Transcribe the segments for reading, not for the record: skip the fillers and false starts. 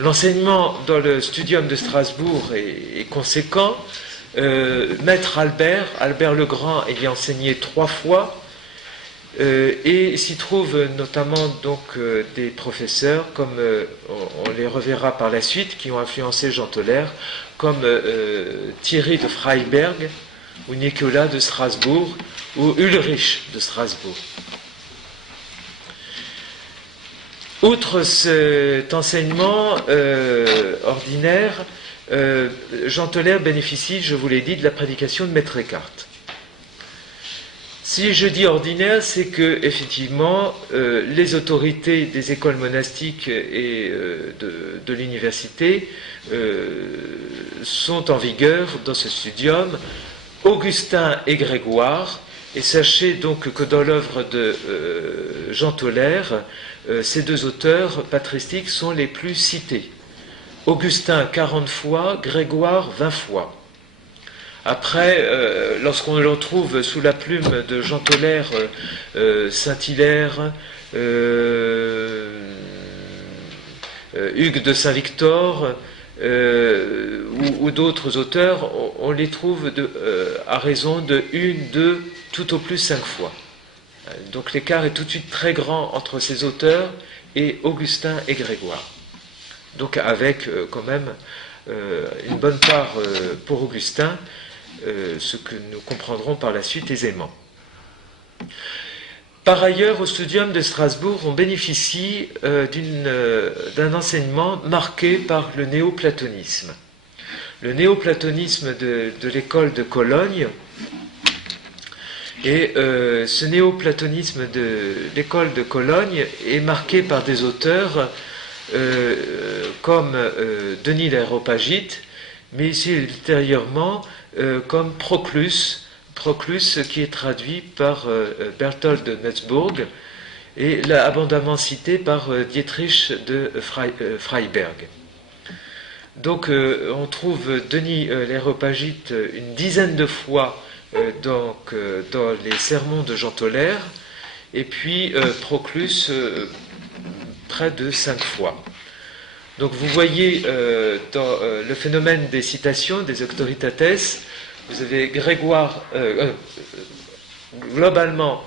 L'enseignement dans le studium de Strasbourg est conséquent. Maître Albert le Grand, y a enseigné 3 fois, et s'y trouvent notamment donc des professeurs, comme on les reverra par la suite, qui ont influencé Jean Tollaire, comme Thierry de Freiberg, ou Nicolas de Strasbourg, ou Ulrich de Strasbourg. Outre cet enseignement ordinaire, Jean Tollaire bénéficie, je vous l'ai dit, de la prédication de Maître Eckhart. Si je dis ordinaire, c'est que effectivement les autorités des écoles monastiques et de l'université sont en vigueur dans ce studium, Augustin et Grégoire, et sachez donc que dans l'œuvre de Jean Tollaire, ces 2 auteurs patristiques sont les plus cités. Augustin 40 fois, Grégoire 20 fois. Après, lorsqu'on le trouve sous la plume de Jean Tollaire, Saint-Hilaire, Hugues de Saint-Victor, ou d'autres auteurs, on les trouve à raison de 1, 2, tout au plus 5 fois. Donc l'écart est tout de suite très grand entre ces auteurs et Augustin et Grégoire. Donc avec quand même une bonne part pour Augustin, ce que nous comprendrons par la suite aisément. Par ailleurs, au studium de Strasbourg, on bénéficie d'un enseignement marqué par le néoplatonisme. Le néoplatonisme de l'école de Cologne, et ce néoplatonisme de l'école de Cologne est marqué par des auteurs comme Denis l'Aréopagite, mais aussi ultérieurement comme Proclus, qui est traduit par Berthold de Metzbourg et là abondamment cité par Dietrich de Freiberg. Donc on trouve Denis l'Aréopagite une dizaine de fois dans les sermons de Jean Tollaire, et puis Proclus près de 5 fois. Donc vous voyez dans le phénomène des citations, des auctoritates, vous avez Grégoire, globalement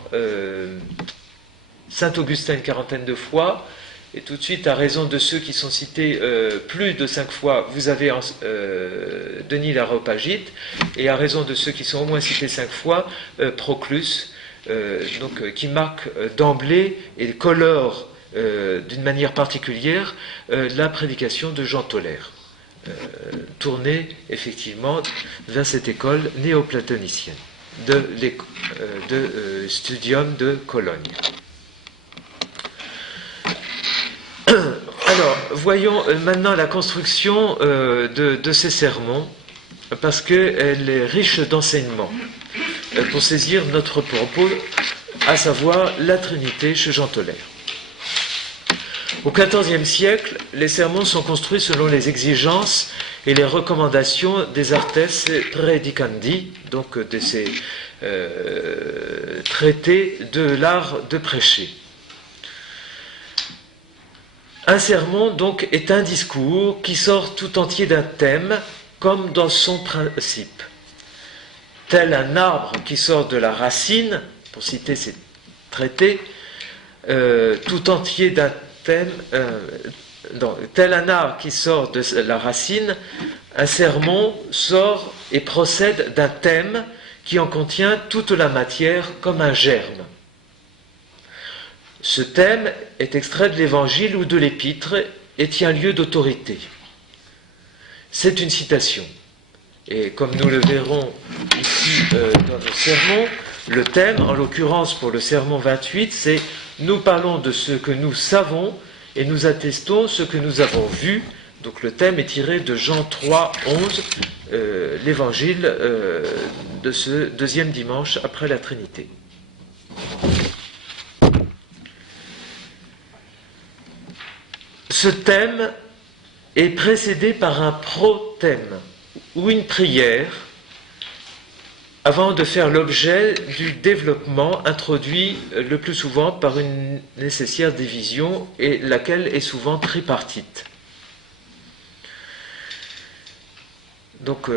Saint-Augustin une quarantaine de fois, et tout de suite, à raison de ceux qui sont cités plus de 5 fois, vous avez Denis l'Aréopagite, et à raison de ceux qui sont au moins cités 5 fois, Proclus, qui marque d'emblée et colore d'une manière particulière la prédication de Jean Tollaire, tournée effectivement vers cette école néoplatonicienne de Studium de Cologne. Alors, voyons maintenant la construction de ces sermons, parce qu'elle est riche d'enseignements, pour saisir notre propos, à savoir la Trinité chez Jean Tollaire. Au XIVe siècle, les sermons sont construits selon les exigences et les recommandations des artes praedicandi, donc de ces traités de l'art de prêcher. Un sermon, donc, est un discours qui sort tout entier d'un thème, comme dans son principe. Tel un arbre qui sort de la racine, pour citer ces traités, tout entier d'un thème, tel un arbre qui sort de la racine, un sermon sort et procède d'un thème qui en contient toute la matière comme un germe. Ce thème est extrait de l'Évangile ou de l'Épître et tient lieu d'autorité. C'est une citation. Et comme nous le verrons ici dans le sermon, le thème, en l'occurrence pour le sermon 28, c'est « Nous parlons de ce que nous savons et nous attestons ce que nous avons vu ». Donc le thème est tiré de Jean 3, 11, l'Évangile de ce deuxième dimanche après la Trinité. Ce thème est précédé par un prothème ou une prière avant de faire l'objet du développement introduit le plus souvent par une nécessaire division et laquelle est souvent tripartite. Donc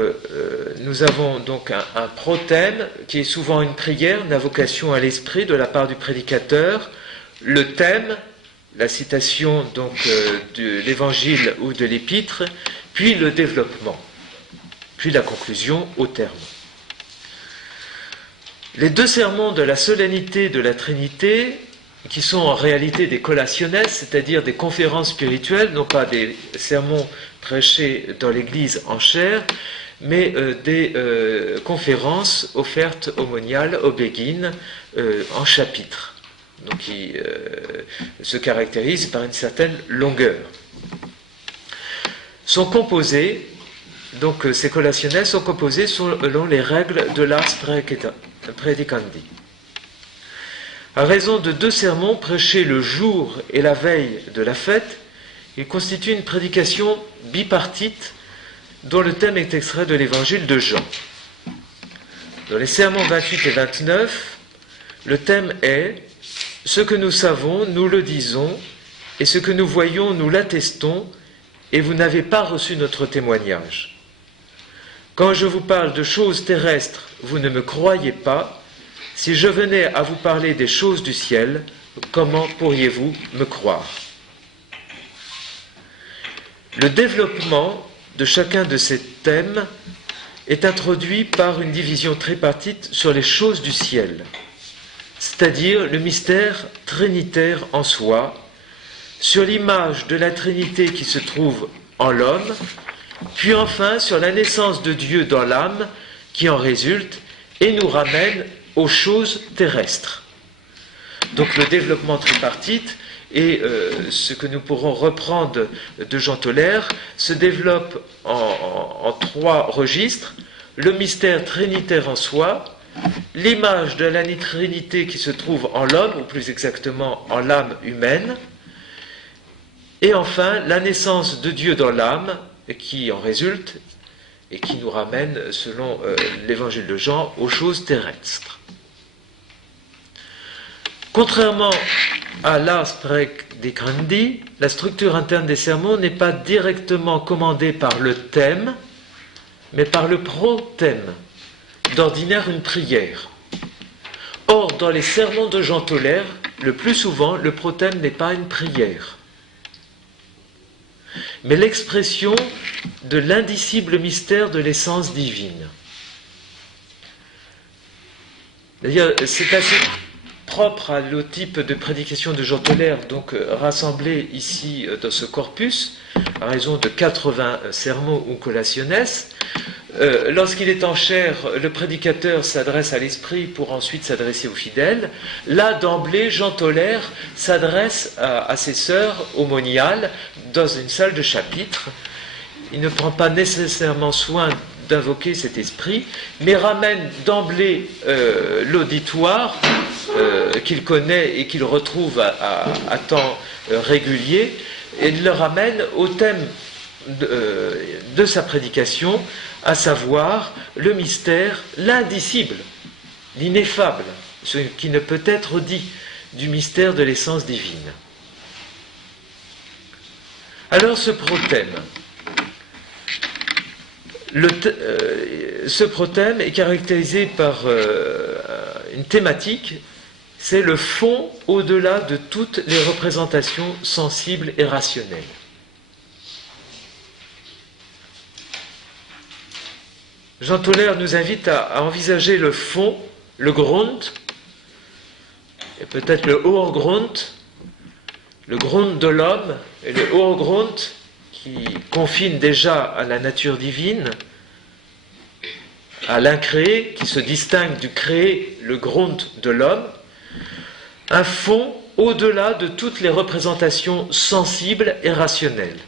nous avons donc un prothème qui est souvent une prière, une invocation à l'esprit de la part du prédicateur, le thème, la citation donc de l'évangile ou de l'épître, puis le développement, puis la conclusion au terme. Les deux sermons de la solennité de la Trinité, qui sont en réalité des collationes, c'est-à-dire des conférences spirituelles, non pas des sermons prêchés dans l'Église en chair, mais des conférences offertes au monial, au béguines, en chapitres, donc qui se caractérisent par une certaine longueur. Sont composés, donc ces collationes sont composées selon les règles de l'ars praedicandi. À raison de 2 sermons prêchés le jour et la veille de la fête, il constitue une prédication bipartite dont le thème est extrait de l'évangile de Jean. Dans les sermons 28 et 29, le thème est « Ce que nous savons, nous le disons, et ce que nous voyons, nous l'attestons, et vous n'avez pas reçu notre témoignage. Quand je vous parle de choses terrestres, vous ne me croyez pas. Si je venais à vous parler des choses du ciel, comment pourriez-vous me croire ?» Le développement de chacun de ces thèmes est introduit par une division tripartite sur les choses du ciel, c'est-à-dire le mystère trinitaire en soi, sur l'image de la Trinité qui se trouve en l'homme, puis enfin sur la naissance de Dieu dans l'âme qui en résulte et nous ramène aux choses terrestres. Donc le développement tripartite, et ce que nous pourrons reprendre de Jean Tollaire, se développe en 3 registres: le mystère trinitaire en soi, l'image de la Trinité qui se trouve en l'homme, ou plus exactement en l'âme humaine, et enfin la naissance de Dieu dans l'âme qui en résulte et qui nous ramène, selon l'évangile de Jean, aux choses terrestres. Contrairement à l'ars praedicandi, la structure interne des sermons n'est pas directement commandée par le thème, mais par le prothème, d'ordinaire une prière. Or, dans les sermons de Jean Tollaire, le plus souvent, le prothème n'est pas une prière, mais l'expression de l'indicible mystère de l'essence divine. D'ailleurs, c'est assez propre à le type de prédication de Jean Tollaire, donc rassemblé ici dans ce corpus, à raison de 80 sermons ou collationes. Lorsqu'il est en chair, le prédicateur s'adresse à l'esprit pour ensuite s'adresser aux fidèles. Là, d'emblée, Jean Tollaire s'adresse à ses sœurs au monial dans une salle de chapitre. Il ne prend pas nécessairement soin d'invoquer cet esprit, mais ramène d'emblée l'auditoire qu'il connaît et qu'il retrouve à temps régulier, et le ramène au thème de sa prédication, à savoir le mystère, l'indicible, l'ineffable, ce qui ne peut être dit du mystère de l'essence divine. Alors ce prothème, ce prothème est caractérisé par une thématique, c'est le fond au-delà de toutes les représentations sensibles et rationnelles. Jean Tollaire nous invite à envisager le fond, le Grund, et peut-être le Urgrund, le Grund de l'homme, et le Urgrund qui confine déjà à la nature divine, à l'incréé, qui se distingue du créé, le Grund de l'homme, un fond au-delà de toutes les représentations sensibles et rationnelles.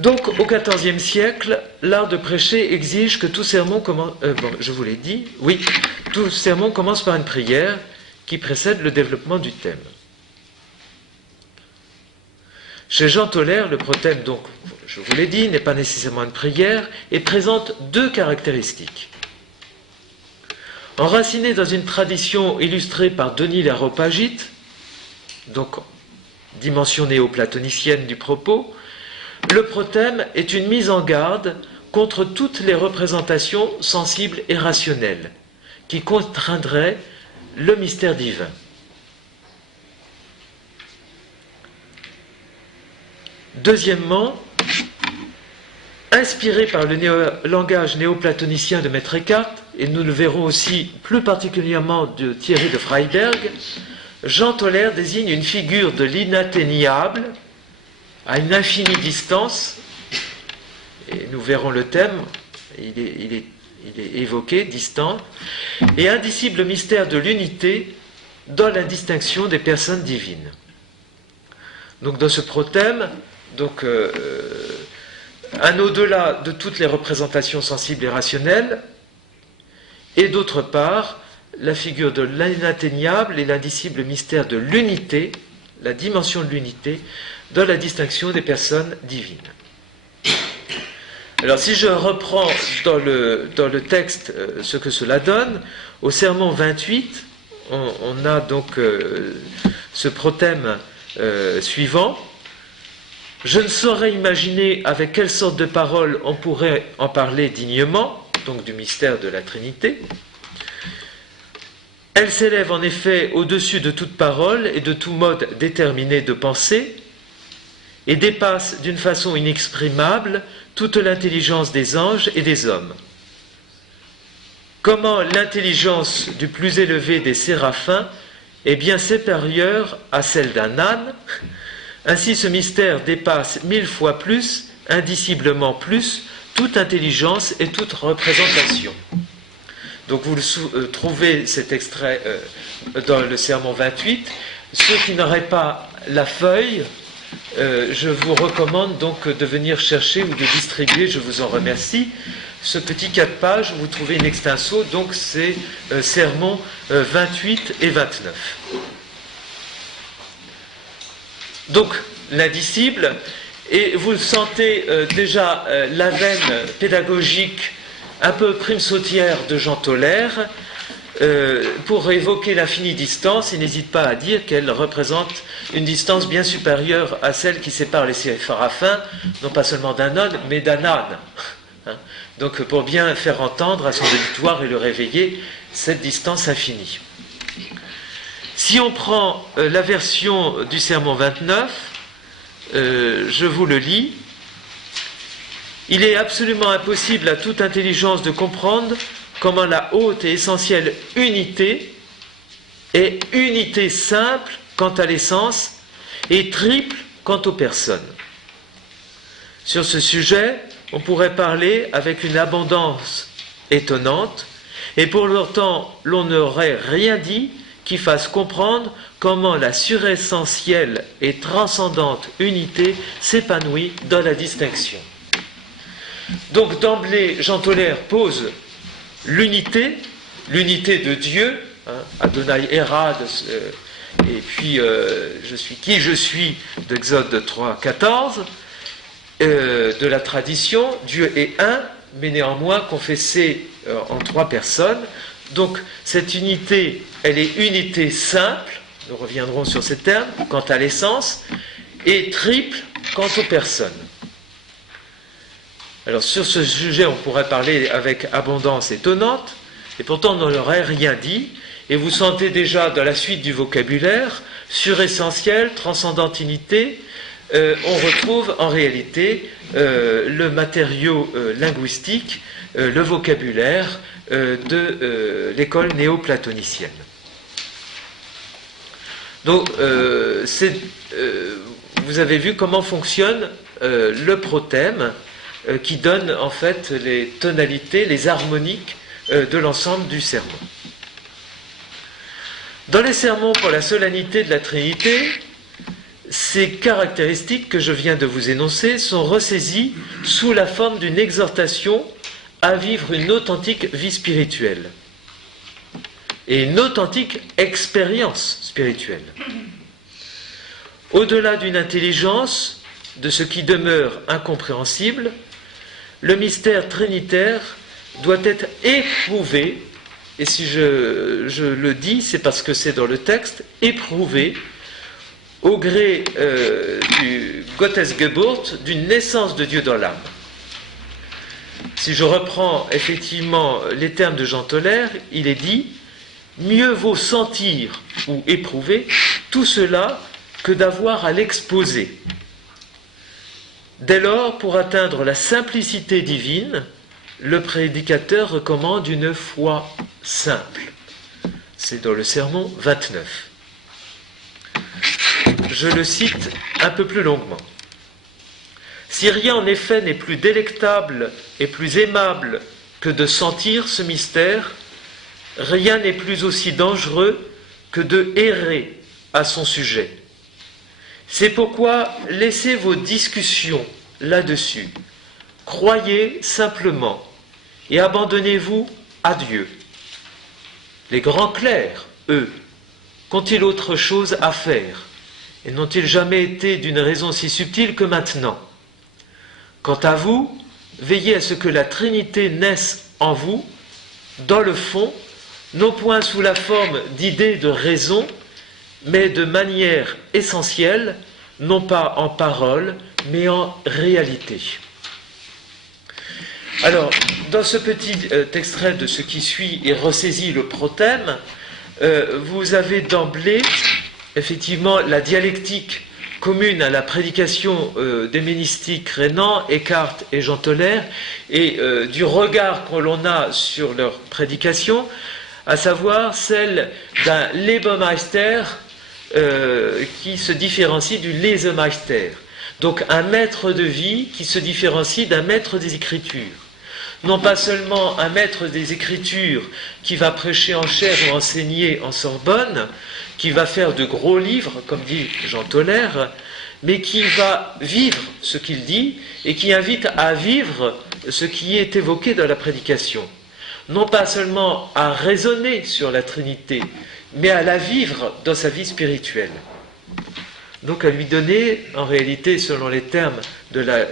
Donc, au XIVe siècle, l'art de prêcher exige que tout sermon commence... je vous l'ai dit, oui, tout sermon commence par une prière qui précède le développement du thème. Chez Jean Tollaire, le prothème, donc, je vous l'ai dit, n'est pas nécessairement une prière et présente 2 caractéristiques. Enraciné dans une tradition illustrée par Denis l'Aréopagite, donc dimension néo-platonicienne du propos, le prothème est une mise en garde contre toutes les représentations sensibles et rationnelles qui contraindraient le mystère divin. Deuxièmement, inspiré par le langage néoplatonicien de Maître Eckhart, et nous le verrons aussi plus particulièrement de Thierry de Freiberg, Jean Toller désigne une figure de l'inatteignable à une infinie distance, et nous verrons le thème, il est évoqué, distant, et indicible mystère de l'unité dans la distinction des personnes divines. Donc dans ce prothème, un au-delà de toutes les représentations sensibles et rationnelles, et d'autre part, la figure de l'inatteignable et l'indicible mystère de l'unité, la dimension de l'unité, dans la distinction des personnes divines. Alors si je reprends dans le texte ce que cela donne, au sermon 28, on a donc ce prothème suivant. Je ne saurais imaginer avec quelle sorte de parole on pourrait en parler dignement, donc du mystère de la Trinité. Elle s'élève en effet au-dessus de toute parole et de tout mode déterminé de pensée, et dépasse d'une façon inexprimable toute l'intelligence des anges et des hommes. Comment l'intelligence du plus élevé des séraphins est bien supérieure à celle d'un âne, ainsi ce mystère dépasse 1000 fois plus, indiciblement plus, toute intelligence et toute représentation. Donc vous trouvez cet extrait dans le sermon 28. Ceux qui n'auraient pas la feuille, je vous recommande donc de venir chercher ou de distribuer, je vous en remercie, ce petit 4 pages où vous trouvez une extenso, donc c'est sermons 28 et 29. Donc l'indicible, et vous le sentez déjà la veine pédagogique un peu prime sautière de Jean Toller, pour évoquer l'infinie distance, il n'hésite pas à dire qu'elle représente une distance bien supérieure à celle qui sépare les séraphins, non pas seulement d'un âne, mais d'un âne. Donc pour bien faire entendre à son auditoire et le réveiller cette distance infinie. Si on prend la version du sermon 29, je vous le lis. Il est absolument impossible à toute intelligence de comprendre comment la haute et essentielle unité est unité simple quant à l'essence et triple quant aux personnes. Sur ce sujet, on pourrait parler avec une abondance étonnante, et pour longtemps, l'on n'aurait rien dit qui fasse comprendre comment la suressentielle et transcendante unité s'épanouit dans la distinction. Donc d'emblée, Jean Toller pose l'unité de Dieu, Adonai Erad, et puis je suis qui je suis d'Exode 3, 14, de la tradition, Dieu est un, mais néanmoins confessé en 3 personnes. Donc cette unité, elle est unité simple, nous reviendrons sur ces termes, quant à l'essence, et triple quant aux personnes. Alors sur ce sujet, on pourrait parler avec abondance étonnante, et pourtant on n'aurait rien dit, et vous sentez déjà dans la suite du vocabulaire, suressentiel, transcendante unité, on retrouve en réalité le matériau linguistique, le vocabulaire de l'école néoplatonicienne. Donc vous avez vu comment fonctionne le prothème, qui donne en fait les tonalités, les harmoniques de l'ensemble du sermon. Dans les sermons pour la solennité de la Trinité, ces caractéristiques que je viens de vous énoncer sont ressaisies sous la forme d'une exhortation à vivre une authentique vie spirituelle et une authentique expérience spirituelle. Au-delà d'une intelligence de ce qui demeure incompréhensible, le mystère trinitaire doit être éprouvé, et si je le dis, c'est parce que c'est dans le texte, éprouvé au gré du Gottesgeburt, d'une naissance de Dieu dans l'âme. Si je reprends effectivement les termes de Jean Toller, il est dit « Mieux vaut sentir ou éprouver tout cela que d'avoir à l'exposer. Dès lors, pour atteindre la simplicité divine, le prédicateur recommande une foi simple. » C'est dans le sermon 29. Je le cite un peu plus longuement. Si rien en effet n'est plus délectable et plus aimable que de sentir ce mystère, rien n'est plus aussi dangereux que de errer à son sujet. C'est pourquoi laissez vos discussions là-dessus. Croyez simplement et abandonnez-vous à Dieu. Les grands clercs, eux, qu'ont-ils autre chose à faire et n'ont-ils jamais été d'une raison si subtile que maintenant? Quant à vous, veillez à ce que la Trinité naisse en vous, dans le fond, non point sous la forme d'idées de raison, mais de manière essentielle, non pas en parole, mais en réalité. Alors, dans ce petit extrait de ce qui suit et ressaisit le prothème, vous avez d'emblée, effectivement, la dialectique commune à la prédication des ménistiques Renan, Eckhart et Jean Toller, et du regard que l'on a sur leur prédication, à savoir celle d'un Lebermeister qui se différencie du Lesemeister. Donc un maître de vie qui se différencie d'un maître des Écritures. Non pas seulement un maître des Écritures qui va prêcher en chaire ou enseigner en Sorbonne, qui va faire de gros livres, comme dit Jean Toller, mais qui va vivre ce qu'il dit et qui invite à vivre ce qui est évoqué dans la prédication. Non pas seulement à raisonner sur la Trinité, mais à la vivre dans sa vie spirituelle. Donc à lui donner, en réalité, selon les termes de la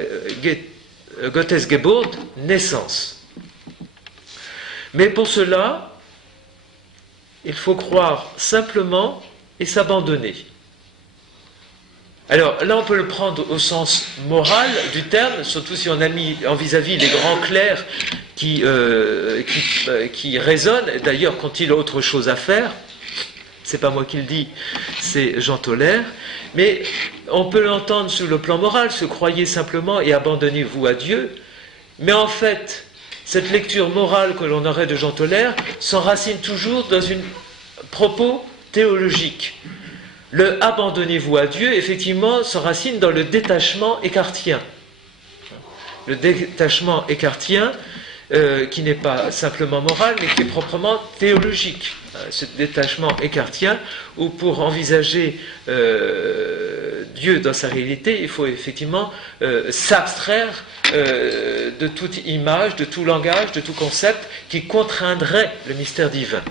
Gottesgeburt, naissance. Mais pour cela, il faut croire simplement et s'abandonner. Alors là, on peut le prendre au sens moral du terme, surtout si on a mis en vis-à-vis les grands clercs qui raisonnent. D'ailleurs, qu'ont-ils autre chose à faire? C'est pas moi qui le dis, c'est Jean Toller. Mais on peut l'entendre sur le plan moral, se croyez simplement et abandonnez-vous à Dieu. Mais en fait, cette lecture morale que l'on aurait de Jean Toller s'enracine toujours dans un propos théologique. Le « abandonnez-vous à Dieu », effectivement, s'enracine dans le détachement écartien. Le détachement écartien, qui n'est pas simplement moral, mais qui est proprement théologique. Ce détachement écartien, où pour envisager Dieu dans sa réalité, il faut effectivement s'abstraire de toute image, de tout langage, de tout concept qui contraindrait le mystère divin.